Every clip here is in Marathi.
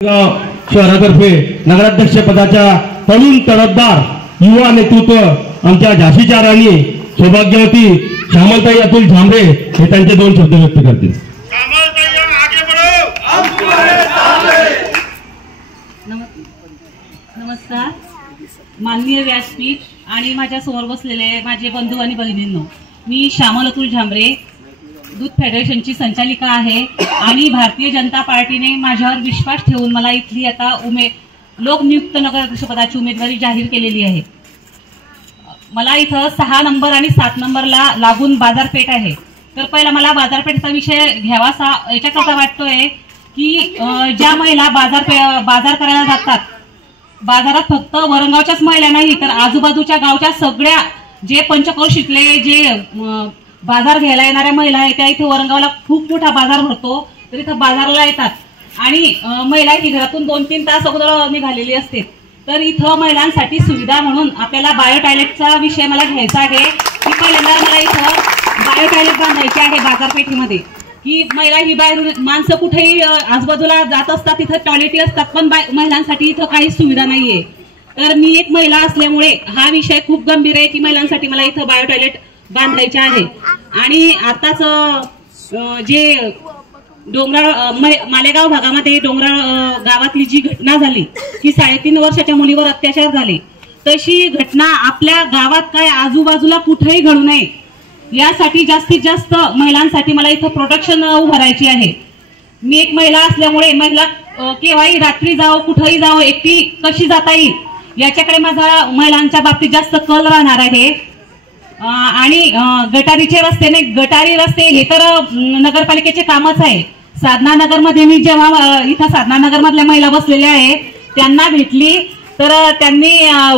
शहरातर्फे नगराध्यक्ष पदाच्या तरुण तडफदार युवा नेतृत्व आमच्या झाशीच्या राणी सौभाग्यवती श्यामलताई अतुल झांबरे हे त्यांचे दोन शब्द व्यक्त करतील। नमस्कार माननीय व्यासपीठ आणि माझ्या समोर बसलेले माझे बंधू आणि भगिनींनो, मी श्यामल अतुल झांबरे दूध फेडरेशनची संचालिका आहे आणि भारतीय जनता पार्टीने माझ्यावर विश्वास ठेवून मला इथली आता लोकनियुक्त नगराध्यक्षपदाची उमेदवारी जाहीर केलेली आहे। मला इथं 6 नंबर आणि 7 नंबरला लागून बाजारपेठ आहे। तर पहिला मला बाजारपेठचा विषय घ्यावासा याच्याकरता वाटतोय की ज्या महिला बाजार करायला जातात, बाजारात फक्त वरंगावच्याच महिला नाही तर आजूबाजूच्या गावच्या सगळ्या जे पंचक्रोशीतले जे बाजार घ्यायला येणाऱ्या महिला आहेत त्या इथे वरंगावला खूप मोठा बाजार भरतो, तर इथं बाजाराला येतात आणि महिला ही घरातून 2-3 तास अगोदर निघालेली असते। तर इथं महिलांसाठी सुविधा म्हणून आपल्याला बायो टॉयलेटचा विषय मला घ्यायचा आहे की पहिल्यांदा मला इथं बायो टॉयलेट बांधायचे आहे बाजारपेठेमध्ये, की महिला ही बाहेरून माणसं कुठेही आजूबाजूला जात असतात तिथं टॉयलेट असतात, पण महिलांसाठी इथं काही सुविधा नाहीये। तर मी एक महिला असल्यामुळे हा विषय खूप गंभीर आहे की महिलांसाठी मला इथं बायो टॉयलेट बांधायचे आहे। आणि आताच जे मालेगाव भागामध्ये डोंगराळ गावातली जी घटना झाली की 3.5 वर्षाच्या मुलीवर अत्याचार झाले, तशी घटना आपल्या गावात काय आजूबाजूला कुठेही घडू नये यासाठी जास्तीत जास्त महिलांसाठी मला इथं प्रोटेक्शन उभारायची आहे। मी एक महिला असल्यामुळे महिला केव्हाही रात्री जावं कुठेही जावं एकटी कशी जाता येईल याच्याकडे माझा महिलांच्या बाबतीत जास्त कल राहणार आहे। आणि गटारी रस्ते हे तर नगरपालिकेचे कामच आहे। साधना नगर मध्ये मी जेव्हा इथं साधना नगर मधल्या महिला बसलेल्या आहे त्यांना भेटली तर त्यांनी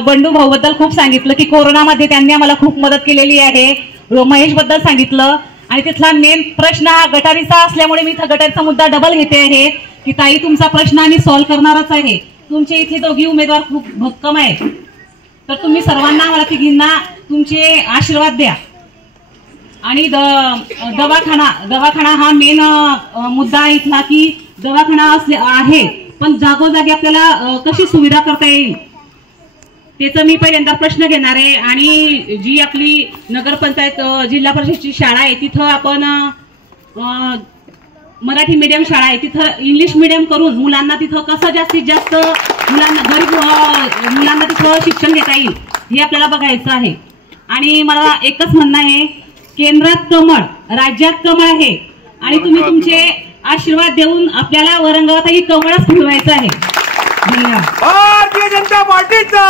बंडू भाऊ बद्दल खूप सांगितलं की कोरोनामध्ये त्यांनी आम्हाला खूप मदत केलेली आहे। महेश बद्दल सांगितलं आणि तिथला मेन प्रश्न हा गटारीचा असल्यामुळे मी इथं गटारीचा मुद्दा डबल घेते आहे की ताई तुमचा प्रश्न आम्ही सॉल्व्ह करणारच आहे। तुमचे इथे दोघी उमेदवार खूप भक्कम आहेत, तर तुम्ही सर्वांना मला तिघींना तुमचे आशीर्वाद द्या। आणि दवाखाना हा मेन मुद्दा इथला की दवाखाना आहे पण जागोजागी आपल्याला कशी सुविधा करता येईल त्याचा मी पहिल्यांदा प्रश्न घेणार आहे। आणि जी आपली नगरपंचायत जिल्हा परिषदची शाळा आहे तिथं आपण मराठी मीडियम शाळा आहे तिथं इंग्लिश मीडियम करून मुलांना तिथं कसं जास्तीत जास्त गरीब मुलांना तिथं शिक्षण घेता येईल हे आपल्याला बघायचं आहे। आणि मला एकच म्हणणं आहे, केंद्रात कमळ राज्यात कमळ आहे आणि तुम्ही तुमचे आशीर्वाद देऊन आपल्याला वरंगावतही कमळच फिरवायचं आहे। धन्यवाद। भारतीय जनता पार्टीचा